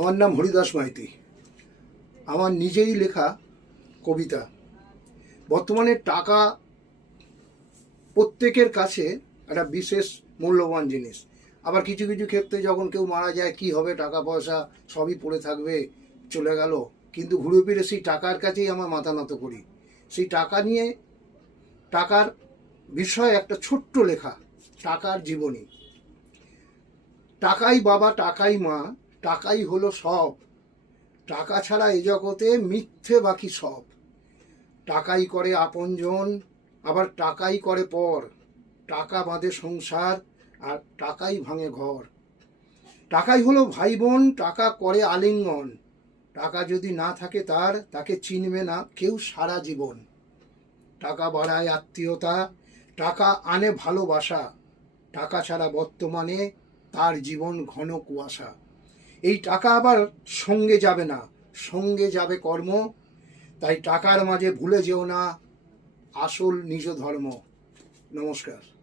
আমার নাম হরিদাস মাইতি। আমার নিজেই লেখা কবিতা। বর্তমানে টাকা প্রত্যেকের কাছে একটা বিশেষ মূল্যবান জিনিস। আবার কিছু কিছু ক্ষেত্রে যখন কেউ মারা যায়, কি হবে টাকা, পয়সা, সবই পড়ে থাকবে, চলে গেল। কিন্তু ঘুরে ফিরে সেই টাকার কাছেই আমার মাথা নত করি। সেই টাকা নিয়ে টাকার বিষয়ে একটা ছোট্ট লেখা, টাকার জীবনী। টাকাই বাবা, টাকাই মা টাকাই হলো সব। টাকা ছাড়া এ জগতে মিথ্যে বাকি সব। টাকাই করে আপনজন, আবার টাকাই করে পর। টাকা বাঁধে সংসার, আর টাকাই ভাঙে ঘর। টাকাই হলো ভাই বোন টাকা করে আলিঙ্গন। টাকা যদি না থাকে তার, তাকে চিনবে না কেউ সারা জীবন। টাকা বাড়ায় আত্মীয়তা, টাকা আনে ভালোবাসা। টাকা ছাড়া বর্তমানে তার জীবন ঘন কুয়াশা। এই টাকা আবার সঙ্গে যাবে না। সঙ্গে যাবে কর্ম, তাই টাকার মাঝে ভুলে যেও না। আসল নিজ ধর্ম। নমস্কার।